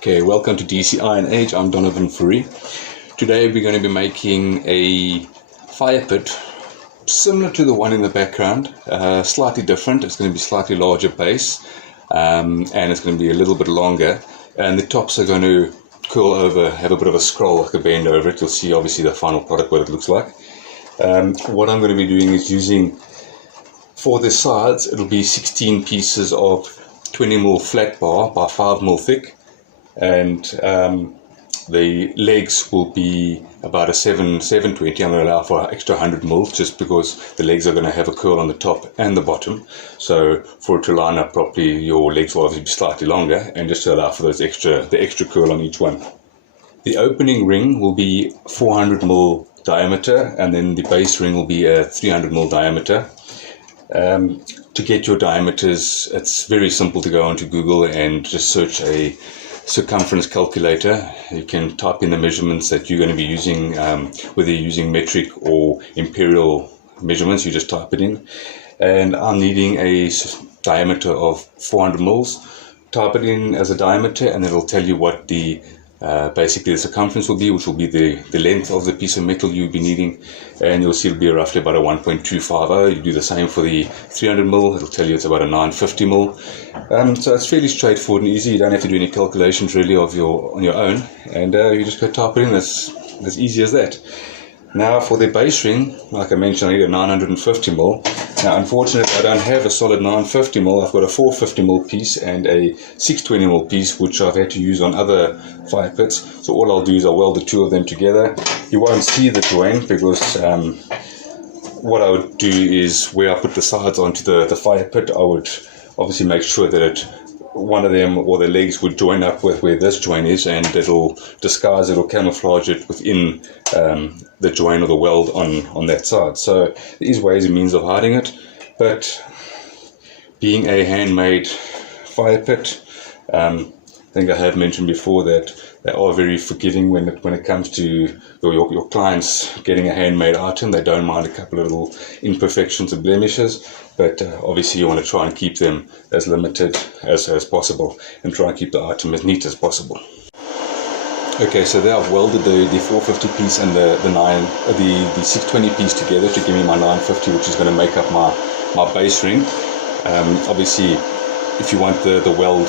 Okay, welcome to DC Iron Age. I'm Donovan Fourie. Today we're going to be making a fire pit similar to the one in the background, slightly different. It's going to be slightly larger base, and it's going to be a little bit longer, and the tops are going to curl over, have a bit of a scroll, like a bend over it. You'll see obviously the final product, what it looks like. What I'm going to be doing is using, for the sides, it'll be 16 pieces of 20mm flat bar by 5mm thick, and the legs will be about a 720. I'm going to allow for an extra 100mm just because the legs are going to have a curl on the top and the bottom, so for it to line up properly your legs will obviously be slightly longer, and just to allow for the extra curl on each one. The opening ring will be 400mm diameter, and then the base ring will be a 300mm diameter. To get your diameters, it's very simple to go onto Google and just search a circumference calculator. You can type in the measurements that you're going to be using, whether you're using metric or imperial measurements. You just type it in, and I'm needing a diameter of 400 mils. Type it in as a diameter, and it'll tell you what the basically the circumference will be, which will be the length of the piece of metal you'll be needing, and you'll see it'll be roughly about a 1.250. You do the same for the 300mm, it'll tell you it's about a 950mm. So it's fairly straightforward and easy. You don't have to do any calculations really on your own, and you just go type it in. It's as easy as that. Now for the base ring, like I mentioned, I need a 950mm. Now unfortunately I don't have a solid 950mm. I've got a 450mm piece and a 620mm piece, which I've had to use on other fire pits. So all I'll do is I'll weld the two of them together. You won't see the joint because what I would do is where I put the sides onto the fire pit, I would obviously make sure that one of them or the legs would join up with where this joint is, and it'll camouflage it within the joint or the weld on that side. So there is ways and means of hiding it, but being a handmade fire pit, I think I have mentioned before that they are very forgiving when it comes to your clients getting a handmade item. They don't mind a couple of little imperfections and blemishes, but obviously you want to try and keep them as limited as possible and try and keep the item as neat as possible. Okay, so there I've welded the 450 piece and the 620 piece together to give me my 950, which is going to make up my base ring. Obviously, if you want the weld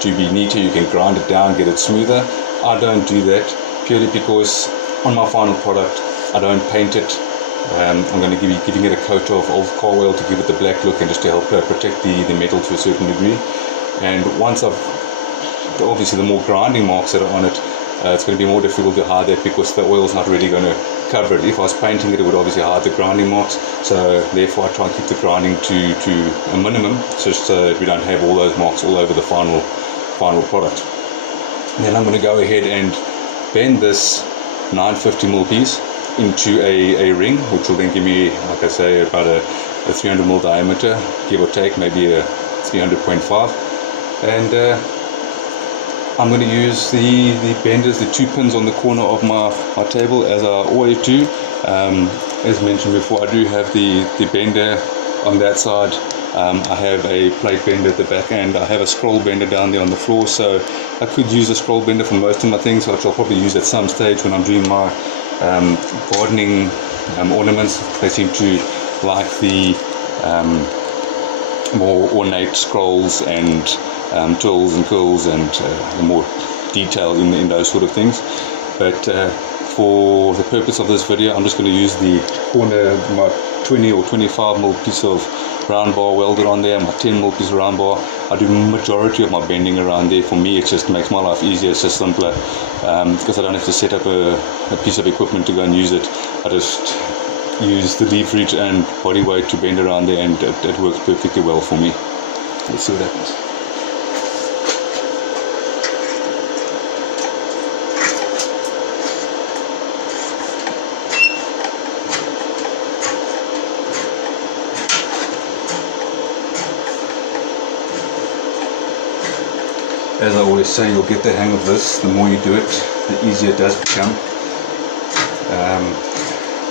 to be neater, you can grind it down, get it smoother. I don't do that purely because on my final product I don't paint it. I'm going to be giving it a coat of old car oil to give it the black look and just to help protect the metal to a certain degree. And once obviously the more grinding marks that are on it, it's going to be more difficult to hide that because the oil's not really going to cover it. If I was painting it, it would obviously hide the grinding marks, so therefore I try and keep the grinding to a minimum, just so that we don't have all those marks all over the final product. And then I'm going to go ahead and bend this 950mm piece into a ring, which will then give me, like I say, about a 300mm diameter, give or take, maybe a 300.5. And I'm going to use the benders, the two pins on the corner of my table, as I always do. As mentioned before, I do have the bender on that side. I have a plate bender at the back, and I have a scroll bender down there on the floor, so I could use a scroll bender for most of my things, which I'll probably use at some stage when I'm doing my gardening ornaments. They seem to like the more ornate scrolls and tools and quills and the more detail in those sort of things. But for the purpose of this video, I'm just going to use the corner, my 20 or 25mm piece of round bar welded on there, my 10mm piece of round bar. I do majority of my bending around there. For me, it just makes my life easier, it's just simpler, because I don't have to set up a piece of equipment to go and use it. I just use the leverage and body weight to bend around there, and it works perfectly well for me. Let's see what happens. As I always say, you'll get the hang of this. The more you do it, the easier it does become.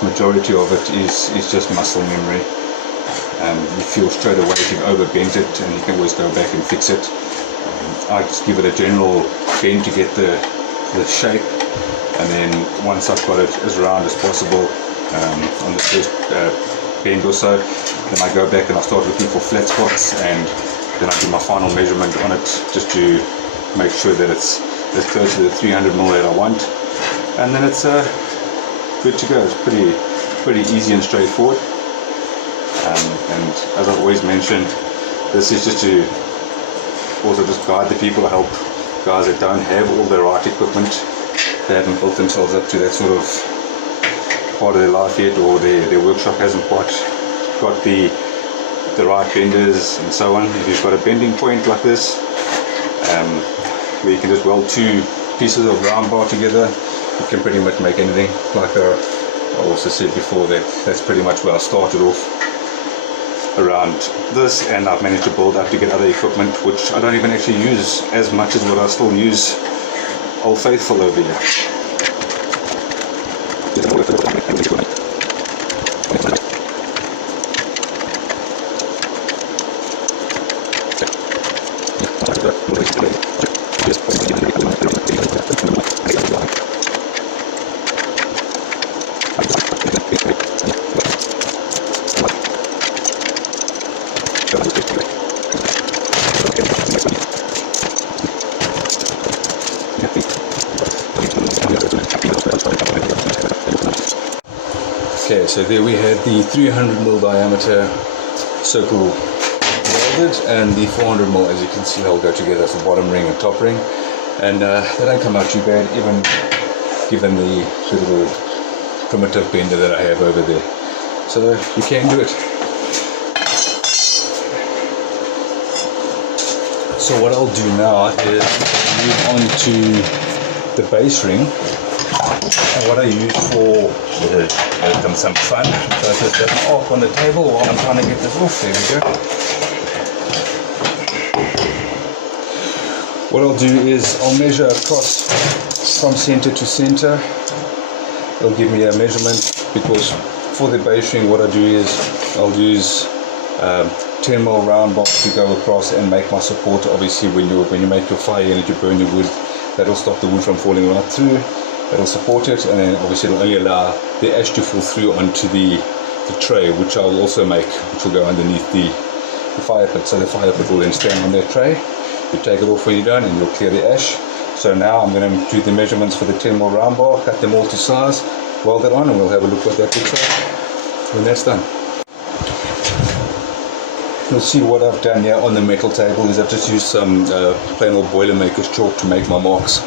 Majority of it is just muscle memory. You feel straight away if you've overbent it, and you can always go back and fix it. I just give it a general bend to get the shape, and then once I've got it as round as possible on the first bend or so, then I go back and I start looking for flat spots, and then I do my final measurement on it just to make sure that it's as close to the 300mm that I want, and then it's good to go. It's pretty easy and straightforward. And as I've always mentioned, this is just to also just guide the people, help guys that don't have all the right equipment, they haven't built themselves up to that sort of part of their life yet, or their workshop hasn't quite got the right benders and so on. If you've got a bending point like this, where you can just weld two pieces of round bar together, you can pretty much make anything. Like I also said before, that's pretty much where I started off, around this, and I've managed to build up to get other equipment which I don't even actually use as much as what I still use Old Faithful over here. Okay, so there we have the 300mm diameter circle welded, and the 400mm, as you can see, they'll go together for bottom ring and top ring, and they don't come out too bad, even given the sort of primitive bender that I have over there. So you can do it. So what I'll do now is move on to the base ring. And what I use for, here comes some fun, so I just have off on the table while I'm trying to get this off. There we go. What I'll do is I'll measure across from center to center. It'll give me a measurement, because for the base ring what I do is I'll use 10mm round bar to go across and make my support. Obviously when you make your fire and you burn your wood, that'll stop the wood from falling right through. It'll support it, and then obviously it'll only allow the ash to fall through onto the tray, which I'll also make, which will go underneath the fire pit. So the fire pit will then stand on that tray. You take it off when you're done and you'll clear the ash. So now I'm going to do the measurements for the 10mm round bar, cut them all to size, weld it on, and we'll have a look what that looks like when that's done. You'll see what I've done here on the metal table is I've just used some plain old Boilermakers chalk to make my marks.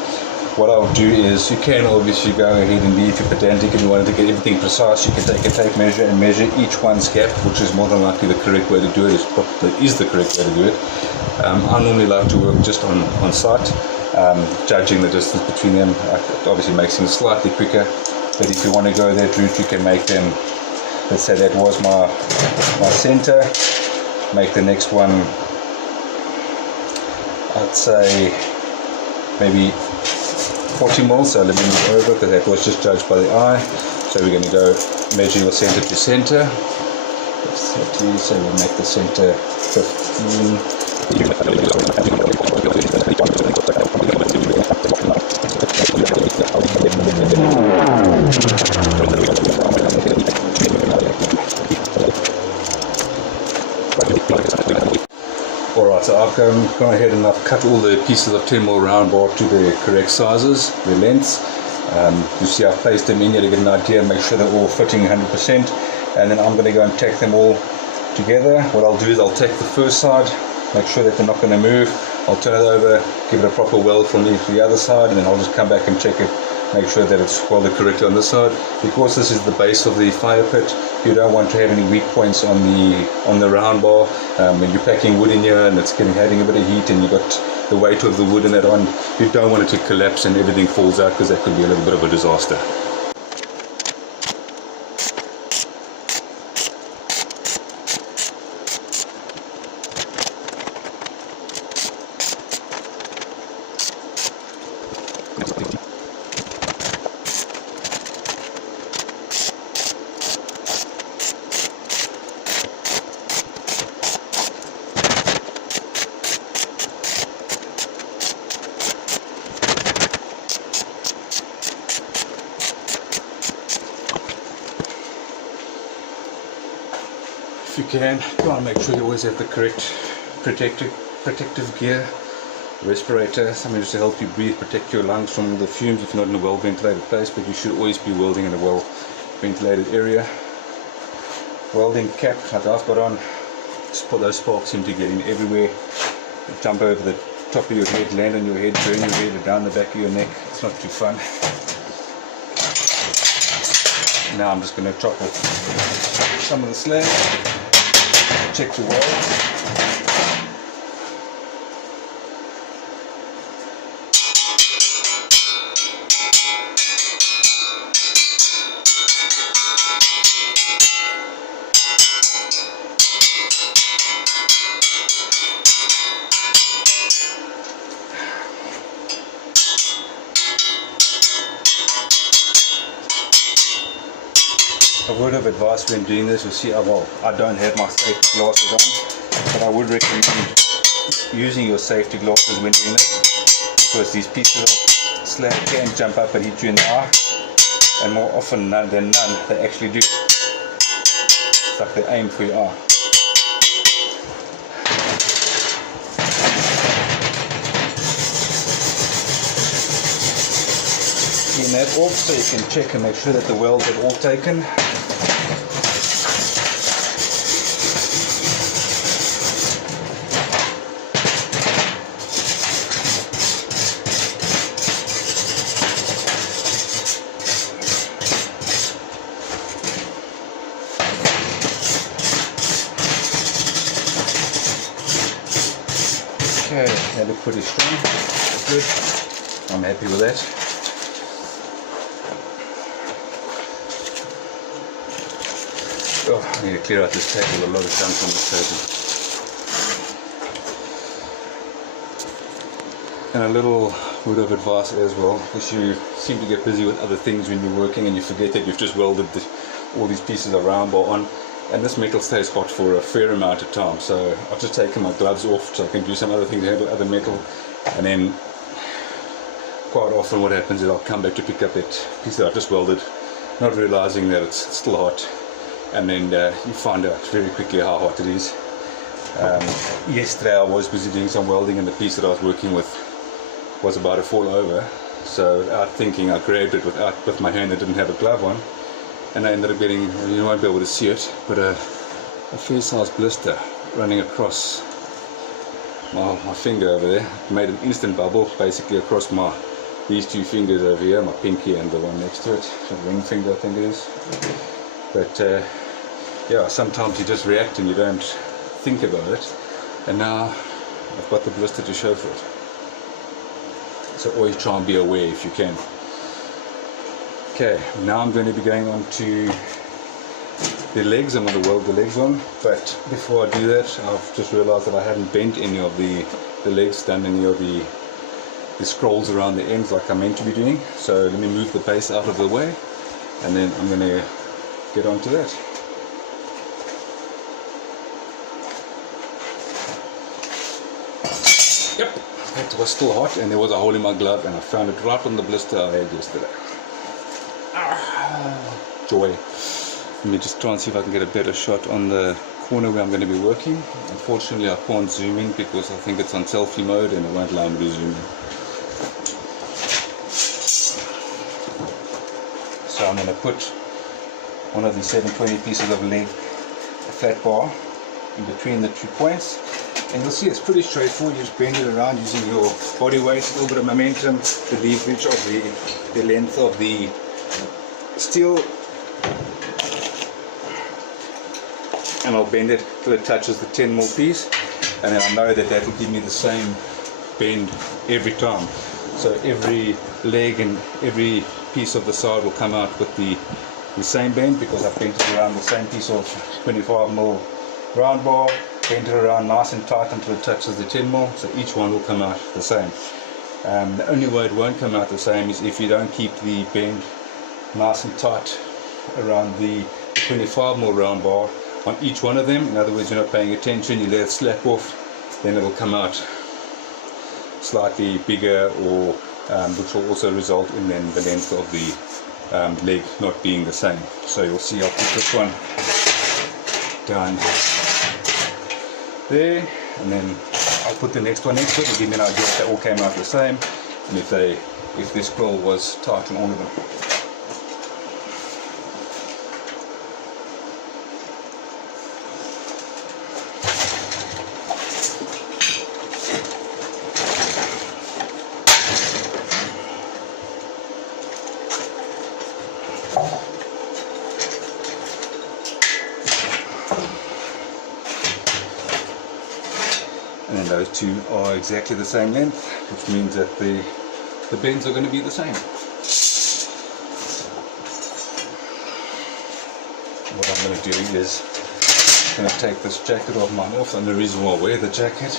What I'll do is, you can obviously go ahead and be, if you're pedantic and you wanted to get everything precise, you can take a tape measure and measure each one's gap, which is more than likely the correct way to do it, is the correct way to do it. I normally like to work just on site, judging the distance between them. It obviously makes things slightly quicker, but if you want to go that route, you can make them, let's say that was my center, make the next one, I'd say maybe 40mm, so let me move over because that was just judged by the eye. So we're going to go measure your center to center. That's 30, so we'll make the center 15. Alright, so I've gone ahead and I've cut all the pieces of 10mm round bar to the correct sizes, the lengths. You see I've placed them in here to get an idea, make sure they're all fitting 100%, and then I'm going to go and tack them all together. What I'll do is I'll take the first side, make sure that they're not going to move, I'll turn it over, give it a proper weld from the other side, and then I'll just come back and check it, make sure that it's welded correctly on this side. Because this is the base of the fire pit, you don't want to have any weak points on the round bar. When you're packing wood in here and it's having a bit of heat and you've got the weight of the wood and that on, you don't want it to collapse and everything falls out, because that could be a little bit of a disaster. can, try and make sure you always have the correct protective gear, respirator, something just to help you breathe, protect your lungs from the fumes if you're not in a well ventilated place, but you should always be welding in a well ventilated area. Welding cap like I've got on, just put those sparks seem to get in everywhere, jump over the top of your head, land on your head, burn your head or down the back of your neck. It's not too fun. Now I'm just going to chop off some of the slag, check the weld. A word of advice when doing this, you'll see, well, I don't have my safety glasses on, but I would recommend using your safety glasses when doing this, because these pieces of slag can jump up and hit you in the eye, and more often than none, they actually do. It's like they aim for your eye. Clean that off so you can check and make sure that the welds are all taken. Okay, they look pretty strong. That's good. I'm happy with that. Oh, I need to clear out this table. A lot of junk on this table. And a little word of advice as well, because you seem to get busy with other things when you're working and you forget that you've just welded all these pieces of round bar on. And this metal stays hot for a fair amount of time, so I've just taken my gloves off so I can do some other things, handle other metal, and then quite often what happens is I'll come back to pick up that piece that I just welded, not realizing that it's still hot, and then you find out very quickly how hot it is. Yesterday I was busy doing some welding and the piece that I was working with was about to fall over, so without thinking I grabbed it with my hand that didn't have a glove on. And I ended up getting, you won't be able to see it, but a fair size blister running across my finger over there. It made an instant bubble basically across these two fingers over here, my pinky and the one next to it, the ring finger I think it is. But yeah, sometimes you just react and you don't think about it, and now I've got the blister to show for it. So always try and be aware if you can. Okay, now I'm going to be going on to the legs. I'm going to weld the legs on, but before I do that, I've just realized that I haven't bent any of the legs, done any of the scrolls around the ends like I meant to be doing. So let me move the base out of the way, and then I'm going to get onto that. Yep, it was still hot and there was a hole in my glove, and I found it right on the blister I had yesterday. Joy. Let me just try and see if I can get a better shot on the corner where I'm going to be working. Unfortunately I can't zoom in because I think it's on selfie mode and it won't allow me to zoom in. So I'm going to put one of the 720 pieces of leg, a flat bar, in between the 2 points, and you'll see it's pretty straightforward. You just bend it around using your body weight, a little bit of momentum, the leverage of the length of the steel, and I'll bend it till it touches the 10mm piece, and then I know that that will give me the same bend every time. So every leg and every piece of the side will come out with the same bend, because I've bent it around the same piece of 25mm round bar, bent it around nice and tight until it touches the 10mm, so each one will come out the same. The only way it won't come out the same is if you don't keep the bend nice and tight around the 25mm round bar on each one of them. In other words, you're not paying attention, you let it slack off, then it will come out slightly bigger, or which will also result in then the length of the leg not being the same. So you'll see I'll put this one down there, and then I'll put the next one next to it and give me an idea if they all came out the same, and if this quill was tight in all of them. And then those two are exactly the same length, which means that the bends are going to be the same. What I'm going to do is going to take this jacket of mine off, and the reason why I wear the jacket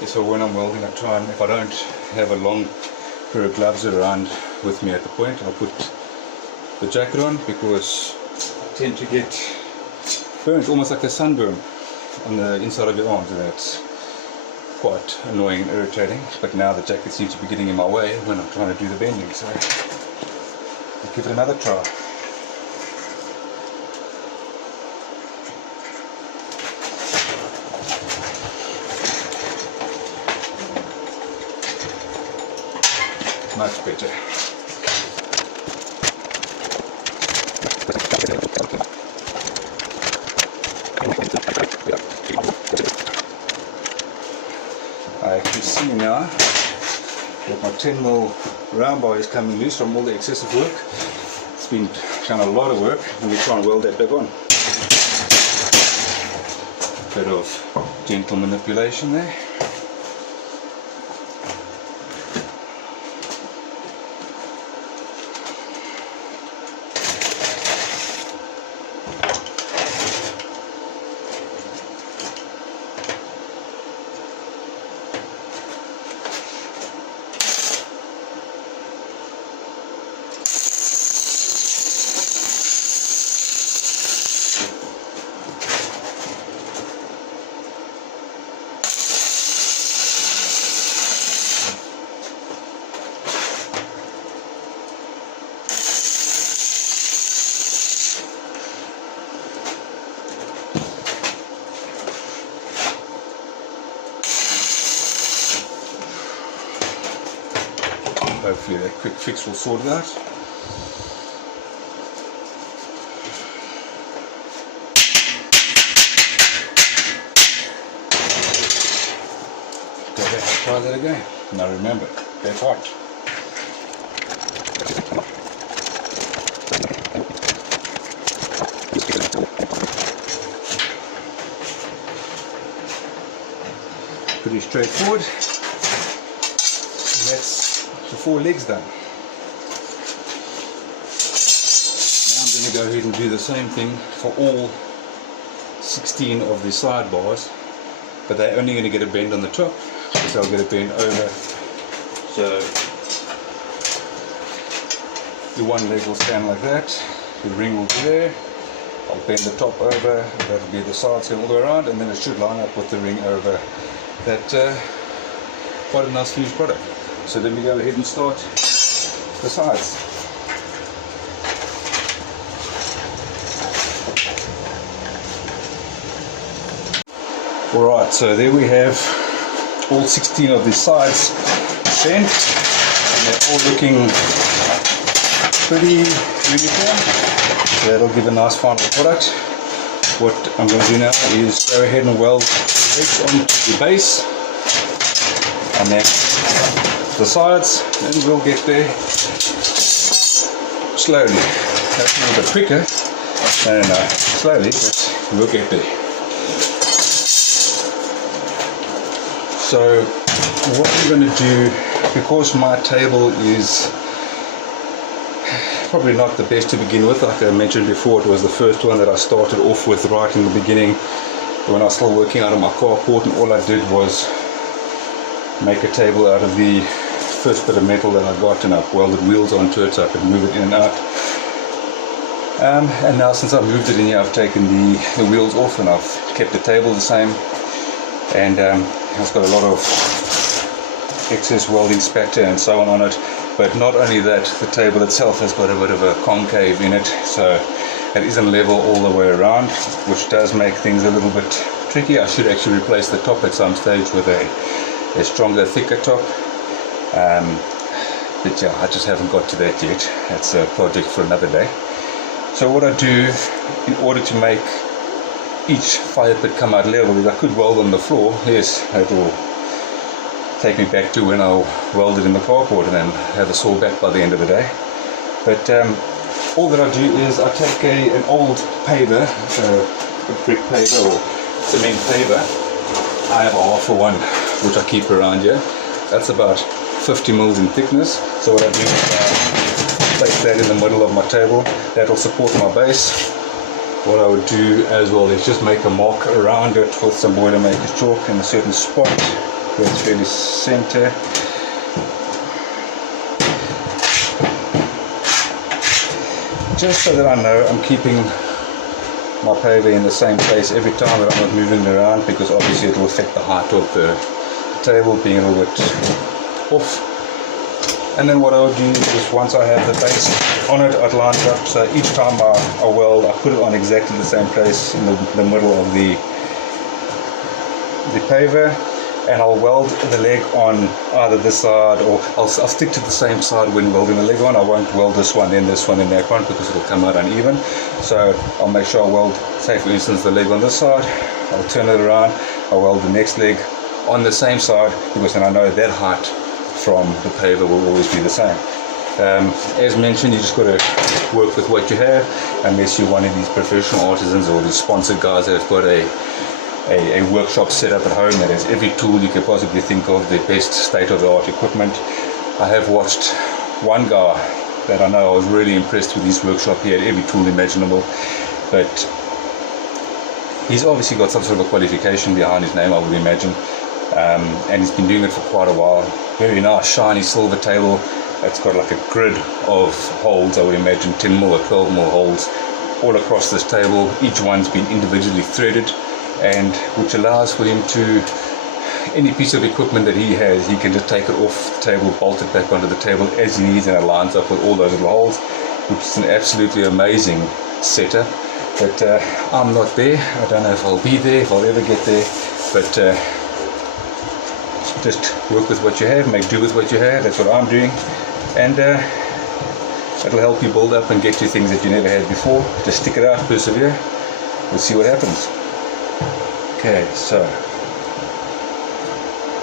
is for when I'm welding, I try and, if I don't have a long pair of gloves around with me at the point, I'll put the jacket on, because I tend to get burnt, almost like a sunburn on the inside of your arms, and that's quite annoying and irritating. But now the jacket seems to be getting in my way when I'm trying to do the bending, so I'll give it another try. Much better. I actually see now that my 10mm round bar is coming loose from all the excessive work. It's been done a lot of work, and we try and weld that back on. Bit of gentle manipulation there. Hopefully that quick fix will sort it out. Go back and try that again. Now remember, that's hot. Pretty straightforward. And that's the 4 legs done. Now I'm going to go ahead and do the same thing for all 16 of the side bars, but they're only going to get a bend on the top, because I'll get a bend over. So the one leg will stand like that, the ring will be there, I'll bend the top over, that'll be the sides all the way around, and then it should line up with the ring over that. Quite a nice finished product. So then we go ahead and start the sides. Alright, so there we have all 16 of these sides bent, and they're all looking pretty uniform. So that'll give a nice final product. What I'm going to do now is go ahead and weld the legs onto the base, and then the sides, and we'll get there slowly. That's a little bit quicker. No, slowly, but we'll get there. So what I'm going to do, because my table is probably not the best to begin with, like I mentioned before, it was the first one that I started off with right in the beginning when I was still working out of my carport, and all I did was make a table out of the first bit of metal that I got, and I've welded wheels onto it so I could move it in and out. And now since I've moved it in here, I've taken the wheels off, and I've kept the table the same, and it's got a lot of excess welding spatter and so on it. But not only that, the table itself has got a bit of a concave in it, so It isn't level all the way around, which does make things a little bit tricky. I should actually replace the top at some stage with a stronger, thicker top. But yeah, I just haven't got to that yet. That's a project for another day. So what I do in order to make each fire pit come out level is I could weld on the floor. Yes, it will take me back to when I'll weld it in the carport and then have a saw back by the end of the day. But all that I do is I take an old paver, a brick paver or cement paver. I have a half of one which I keep around here. That's about 50 mils in thickness. So what I do is place that in the middle of my table. That will support my base. What I would do as well is just make a mark around it with some Boilermaker chalk in a certain spot where it's fairly center. Just so that I know I'm keeping my paver in the same place every time, that I'm not moving it around, because obviously it will affect the height of the table being a little bit off. And then what I would do is once I have the base on it, I'd line it up so each time I weld, I put it on exactly the same place in the middle of the paver, and I'll weld the leg on either this side, or I'll stick to the same side when welding the leg on. I won't weld this one, then this one, and that one, because it'll come out uneven. So I'll make sure I weld, say for instance, the leg on this side, I'll turn it around, I'll weld the next leg on the same side, because then I know that height from the paver will always be the same. As mentioned, you just got to work with what you have, unless you're one of these professional artisans or these sponsored guys that have got a workshop set up at home that has every tool you can possibly think of, the best state-of-the-art equipment. I have watched one guy that I know I was really impressed with his workshop. He had every tool imaginable, but he's obviously got some sort of a qualification behind his name, I would imagine. And he's been doing it for quite a while. Very nice shiny silver table. It's got like a grid of holes, I would imagine 10 mil or 12 mil holes all across this table. Each one's been individually threaded, and which allows for him to, any piece of equipment that he has, he can just take it off the table, bolt it back onto the table as he needs, and it lines up with all those little holes, which is an absolutely amazing setup. But I'm not there. I don't know if I'll be there, if I'll ever get there, but just work with what you have, make do with what you have. That's what I'm doing, and it'll help you build up and get to things that you never had before. Just stick it out, persevere, we'll see what happens. Okay, so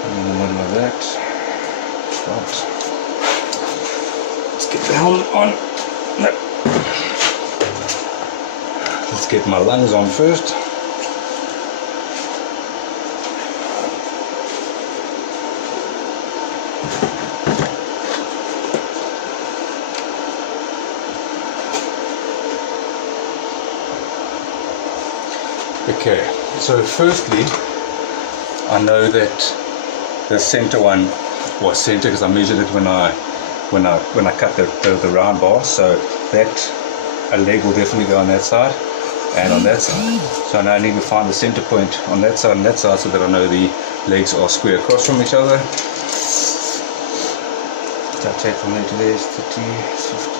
in the middle of that, let's get the helmet on. No. Let's get my lungs on first. Okay, so firstly, I know that the center one was center because I measured it when I cut the round bar. So that a leg will definitely go on that side and on that side. So now I need to find the center point on that side and that side, so that I know the legs are square across from each other. So I take from there to there is 30, 50.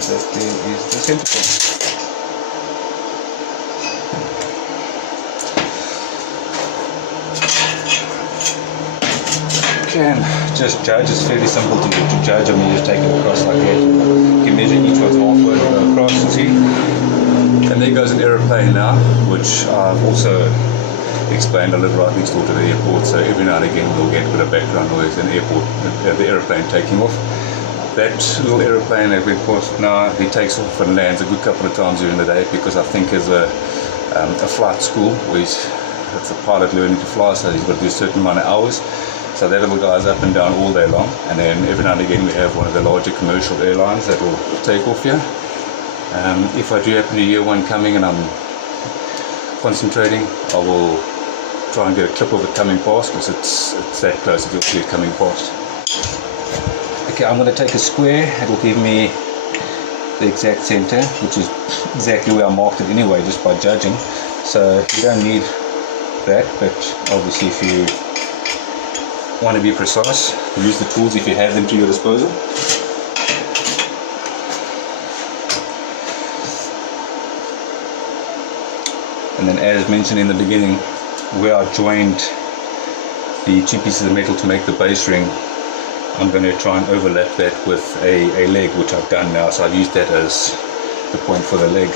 So that there is the center point. Can just judge. It's fairly simple to judge. I mean, you just take it across like that. You can measure each one's halfway and go across and see. And there goes an aeroplane now, which I've also explained. I live right next door to the airport, so every now and again we'll get a bit of background noise in the airport, the aeroplane taking off. That little aeroplane that we've put now, he takes off and lands a good couple of times during the day, because I think as a flight school where it's a pilot learning to fly, so he's got to do a certain amount of hours. So that little guy's up and down all day long, and then every now and again we have one of the larger commercial airlines that will take off here. If I do happen to hear one coming and I'm concentrating, I will try and get a clip of it coming past, because it's that close that you'll see it coming past. Okay, I'm going to take a square. It will give me the exact center, which is exactly where I marked it anyway, just by judging. So you don't need that, but obviously if you want to be precise, use the tools if you have them to your disposal. And then, as mentioned in the beginning, where I joined the two pieces of metal to make the base ring, I'm going to try and overlap that with a leg, which I've done now. So I've used that as the point for the leg.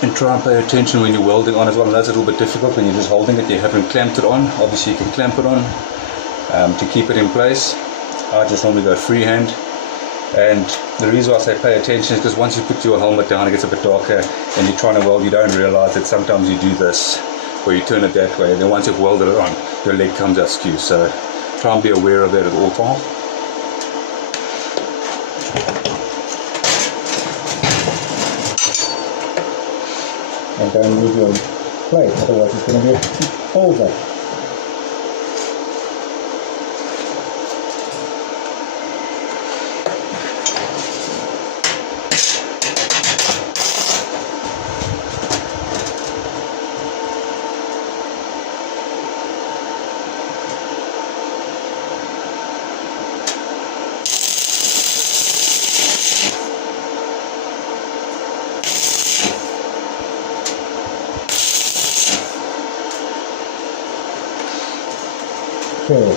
And try and pay attention when you're welding on as well. That's a little bit difficult when you're just holding it, you haven't clamped it on. Obviously you can clamp it on to keep it in place. I just normally go freehand. And the reason why I say pay attention is because once you put your helmet down, it gets a bit darker and you're trying to weld, you don't realize that sometimes you do this where you turn it that way, and then once you've welded it on, your leg comes out askew. So try and be aware of that at all times. And don't move your plate, otherwise it's going to get holes up. Okay.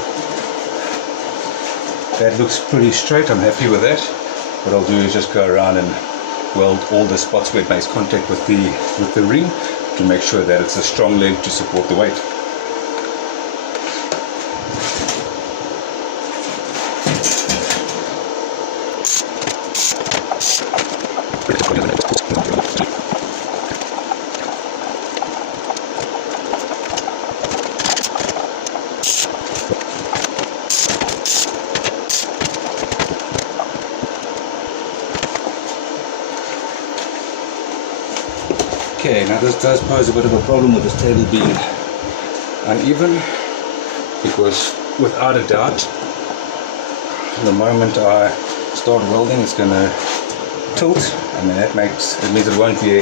That looks pretty straight, I'm happy with that. What I'll do is just go around and weld all the spots where it makes contact with the ring to make sure that it's a strong leg to support the weight. Okay, now this does pose a bit of a problem with this table being uneven, because without a doubt, the moment I start welding, it's going to tilt, and then it means it won't be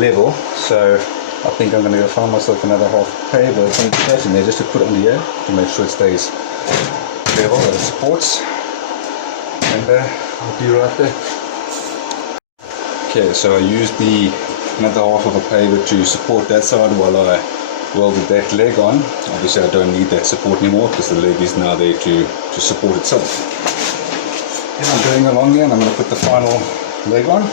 level. So I think I'm going to go find myself another half table or something in there just to put it on the air to make sure it stays level, that it supports, and I'll be right there. Okay, so I used another half of a paver to support that side while I welded that leg on. Obviously I don't need that support anymore because the leg is now there to support itself. And I'm going along here and I'm going to put the final leg on.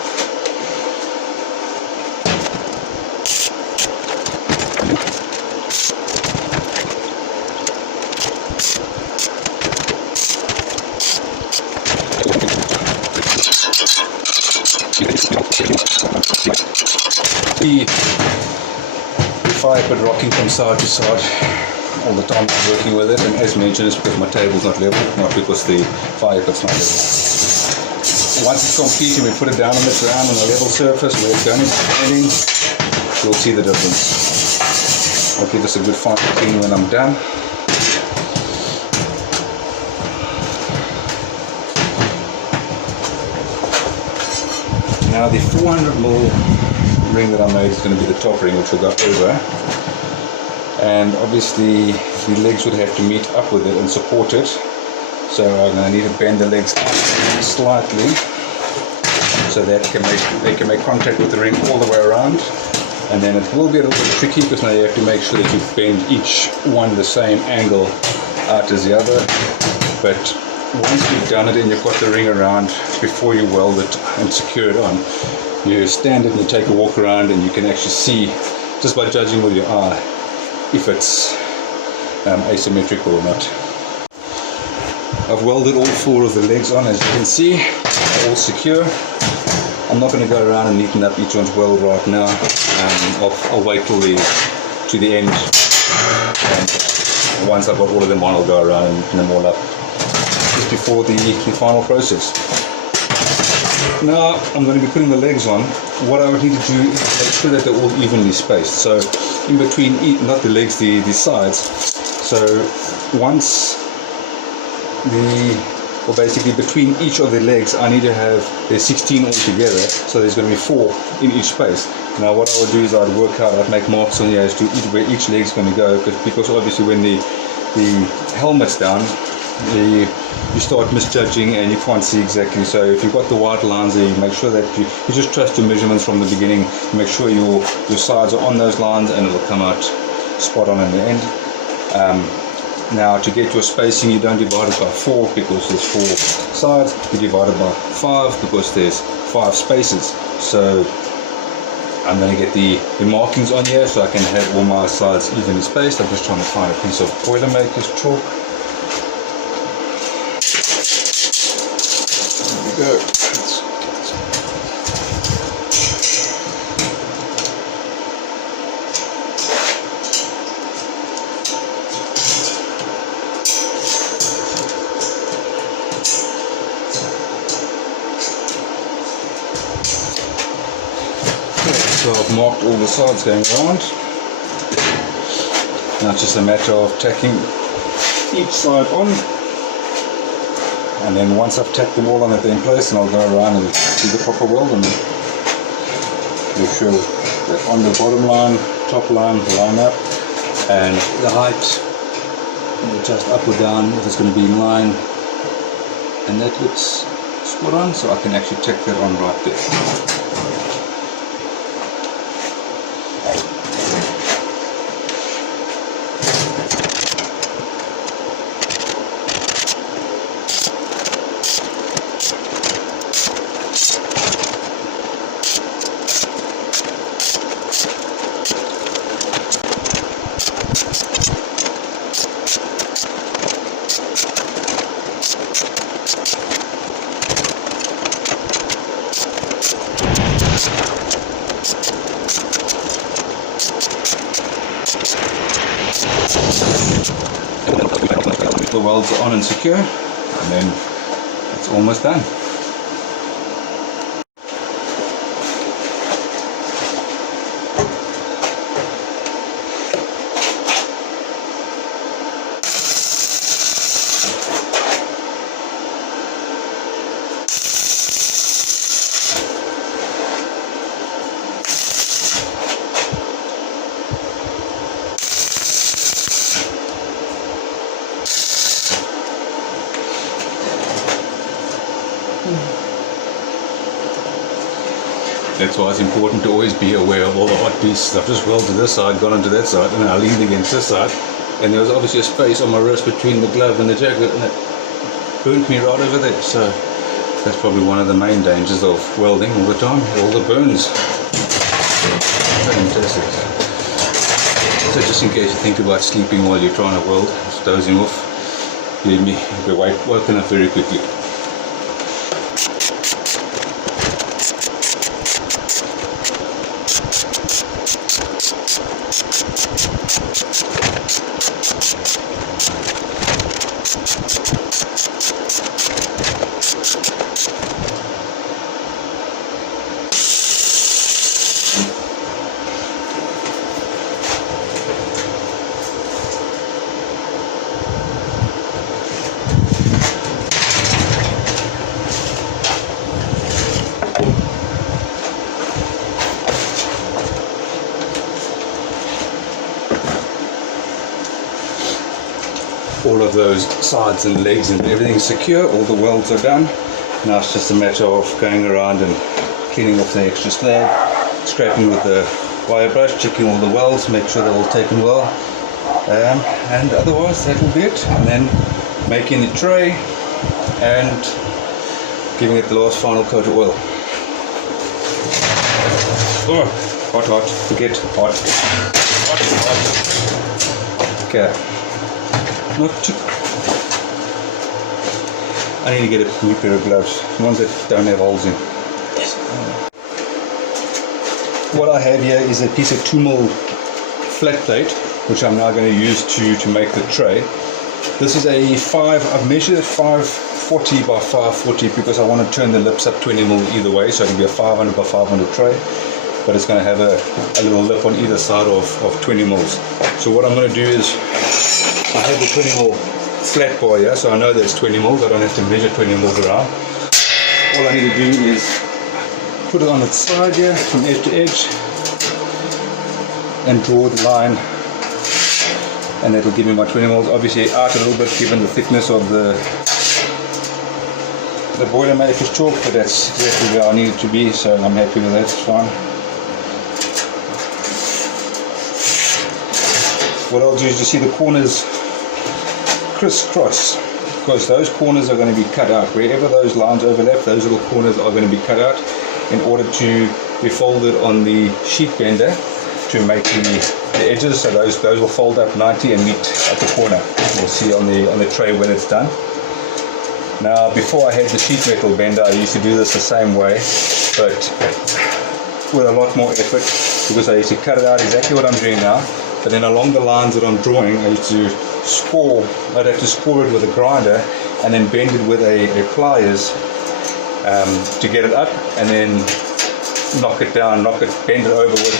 The fire pit rocking from side to side all the time I'm working with it, and as mentioned, it's because my table's not level, not because the fire pit's not level. Once it's complete and we put it down on the ground on a level surface where it's going to be standing, you'll see the difference. I'll give this a good final clean when I'm done. Now the 400mm ring that I made is going to be the top ring, which will go over, and obviously the legs would have to meet up with it and support it, so I'm going to need to bend the legs up slightly so that they can make contact with the ring all the way around. And then it will be a little bit tricky because now you have to make sure that you bend each one the same angle out as the other, but once you've done it and you've got the ring around, before you weld it and secure it on, you stand it and you take a walk around and you can actually see, just by judging with your eye, if it's asymmetrical or not. I've welded all 4 of the legs on, as you can see, they're all secure. I'm not going to go around and neaten up each one's weld right now. I'll wait till to the end, and once I've got all of them on, I'll go around and neaten them all up just before the final process. Now I'm going to be putting the legs on. What I would need to do is make sure that they're all evenly spaced. So in between, not the legs, the sides. So once the or basically between each of the legs, I need to have, there's 16 altogether, so there's going to be 4 in each space. Now what I would do is I'd work out, I'd make marks on here as to where each leg's going to go, because obviously when the helmet's down, you start misjudging and you can't see exactly. So if you've got the white lines there, you make sure that you just trust your measurements from the beginning, make sure your sides are on those lines, and it'll come out spot on in the end. Now to get your spacing, you don't divide it by 4 because there's 4 sides, you divide it by 5 because there's 5 spaces. So I'm going to get the markings on here so I can have all my sides evenly spaced. I'm just trying to find a piece of Boilermakers chalk. There we go. So I've marked all the sides going around. Now it's just a matter of tacking each side on, and then once I've tacked them all on in place, and I'll go around and do the proper weld and make sure that on the bottom line, top line line up, and the height adjust up or down if it's going to be in line, and that looks spot on, so I can actually tack that on right there. The welds are on and secure, and then it's almost done. That's why it's important to always be aware of all the hot pieces. I've just welded this side, gone onto that side, and then I leaned against this side, and there was obviously a space on my wrist between the glove and the jacket, and it burnt me right over there. So that's probably one of the main dangers of welding all the time, all the burns. Fantastic. So just in case you think about sleeping while you're trying to weld, just dozing off, believe me, you'll be woken up very quickly. All of those sides and legs and everything's secure, all the welds are done. Now it's just a matter of going around and cleaning off the extra slag, scraping with the wire brush, checking all the welds, make sure they're all taken well, and otherwise that will be it. And then making the tray and giving it the last final coat of oil. Oh, hot, forget hot. Okay. Not too. I need to get a new pair of gloves, ones that don't have holes in. What I have here is a piece of 2mm flat plate, which I'm now going to use to make the tray. This is I've measured it 540 by 540 because I want to turn the lips up 20mm either way, so it'll be a 500 by 500 tray. But it's going to have a little lip on either side of 20mm. So what I'm going to do is, I have the 20mm flat bar here, so I know that's 20 mils. I don't have to measure 20 mils around. All I need to do is put it on its side here from edge to edge and draw the line, and that'll give me my 20 mils. Obviously out a little bit given the thickness of the Boilermakers chalk, but that's exactly where I need it to be, so I'm happy with that. It's fine. What I'll do is, you see the corners crisscross, because those corners are going to be cut out. Wherever those lines overlap, those little corners are going to be cut out in order to be folded on the sheet bender to make the edges, so those will fold up 90 and meet at the corner. We'll see on the tray when it's done. Now, before I had the sheet metal bender, I used to do this the same way, but with a lot more effort, because I used to cut it out exactly what I'm doing now, but then along the lines that I'm drawing, I used to score. I'd have to score it with a grinder and then bend it with a pliers to get it up, and then knock it down, bend it over with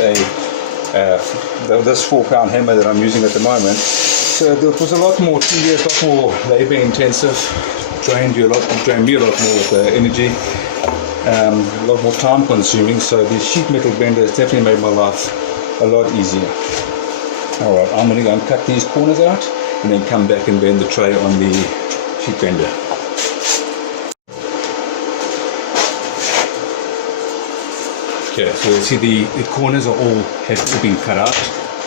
this 4-pound hammer that I'm using at the moment. So it was a lot more tedious, a lot more labor intensive, drained me a lot more with energy, a lot more time consuming. So the sheet metal bender has definitely made my life a lot easier. Alright, I'm going to go and cut these corners out and then come back and bend the tray on the sheet bender. Okay, so you see the corners have all been cut out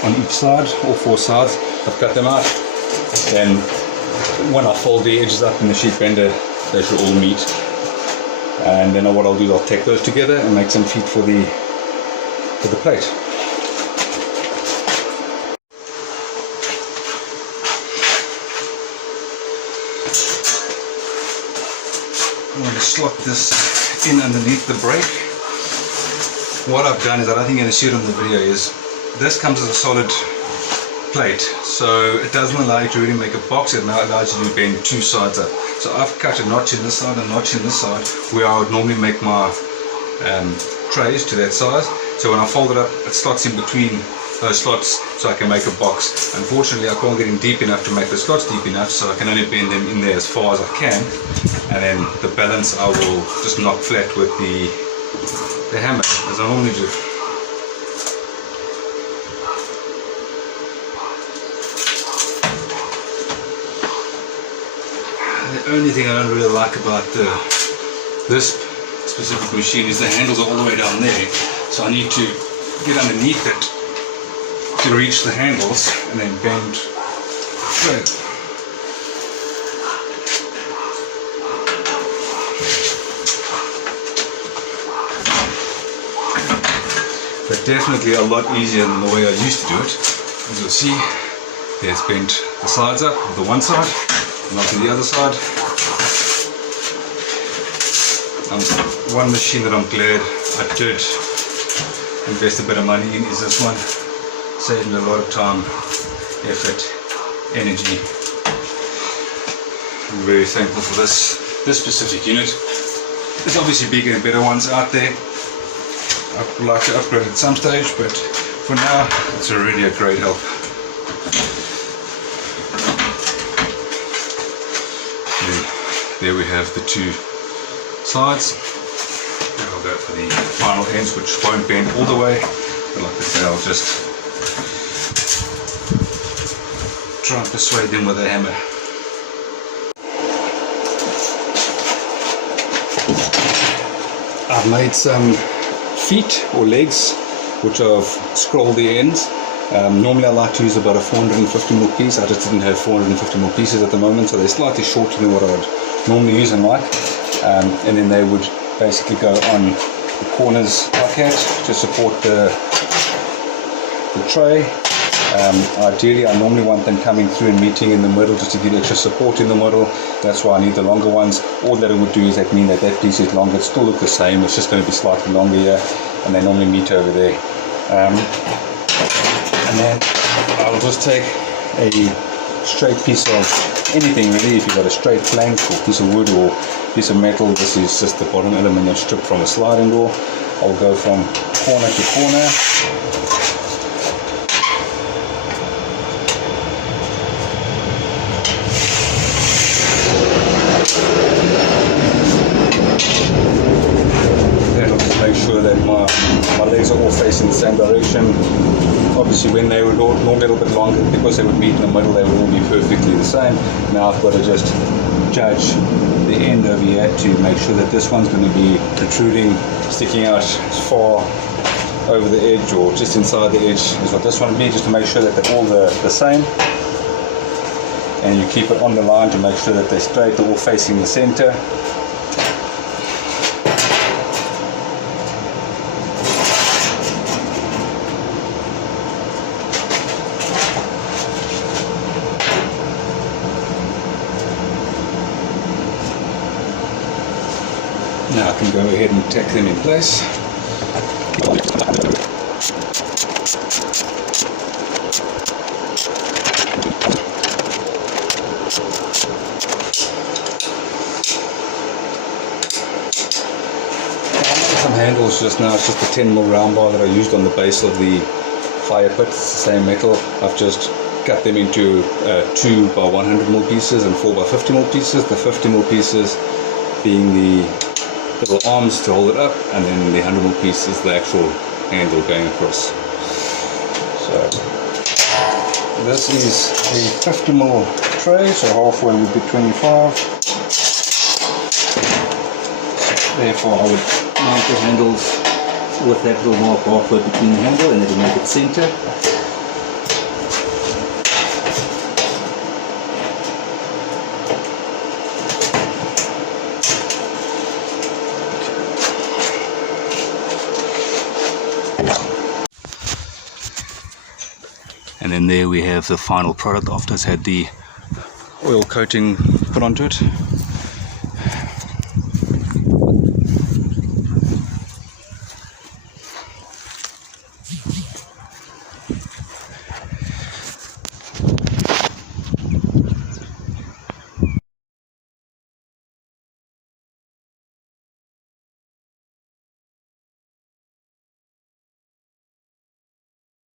on each side, all 4 sides. I've cut them out, and when I fold the edges up in the sheet bender, they should all meet. And then what I'll do is I'll tack those together and make some feet for the plate. I'm going to slot this in underneath the brake. What I've done is, I don't think you're going to see it on the video, is this comes as a solid plate, so it doesn't allow you to really make a box. It now allows you to bend 2 sides up. So I've cut a notch in this side and a notch in this side where I would normally make my trays to that size. So when I fold it up, it slots in between those slots so I can make a box. Unfortunately, I can't get in deep enough to make the slots deep enough, so I can only bend them in there as far as I can, and then the balance I will just knock flat with the hammer, as I normally do. The only thing I don't really like about this specific machine is the handles are all the way down there, so I need to get underneath it to reach the handles and then bend through. But definitely a lot easier than the way I used to do it. As you'll see, there's bent the sides up with the one side, not to the other side. One machine that I'm glad I did invest a bit of money in is this one. Saved me a lot of time, effort, energy. I'm very thankful for this specific unit. There's obviously bigger and better ones out there. I would like to upgrade at some stage, but for now it's already a great help. And there we have the 2 sides. And I'll go for the final ends, which won't bend all the way, but like I say, I'll just try and persuade them with a hammer. I've made some feet or legs which I've scrolled the ends. Normally I like to use about a 450mm piece. I just didn't have 450mm pieces at the moment, so they're slightly shorter than what I would normally use and like. And then they would basically go on the corners like that to support the tray. Ideally I normally want them coming through and meeting in the middle just to give extra support in the middle. That's why I need the longer ones. All that it would do is that mean that piece is longer. It still look the same, it's just going to be slightly longer here, and they normally meet over there. And then I'll just take a straight piece of anything really. If you've got a straight plank or piece of wood or piece of metal, this is just the bottom aluminium strip from a sliding door. I'll go from corner to corner. obviously when they were normally a little bit longer, because they would meet in the middle, they would all be perfectly the same. Now I've got to just judge the end over here to make sure that this one's going to be protruding, sticking out as far over the edge or just inside the edge is what this one would be, just to make sure that they're all the same. And you keep it on the line to make sure that they're straight, they're all facing the center. Now I can go ahead and tack them in place. Some handles just now, it's just the 10mm round bar that I used on the base of the fire pit. It's the same metal. I've just cut them into 2 by 100mm pieces and 4 by 50mm pieces. The 50mm pieces being the little arms to hold it up, and then the 100mm piece is the actual handle going across. So this is the 50mm tray, so halfway would be 25. Therefore I would mount the handles with that little mark halfway between the handle, and it'll make it center. And then there we have the final product after it's had the oil coating put onto it.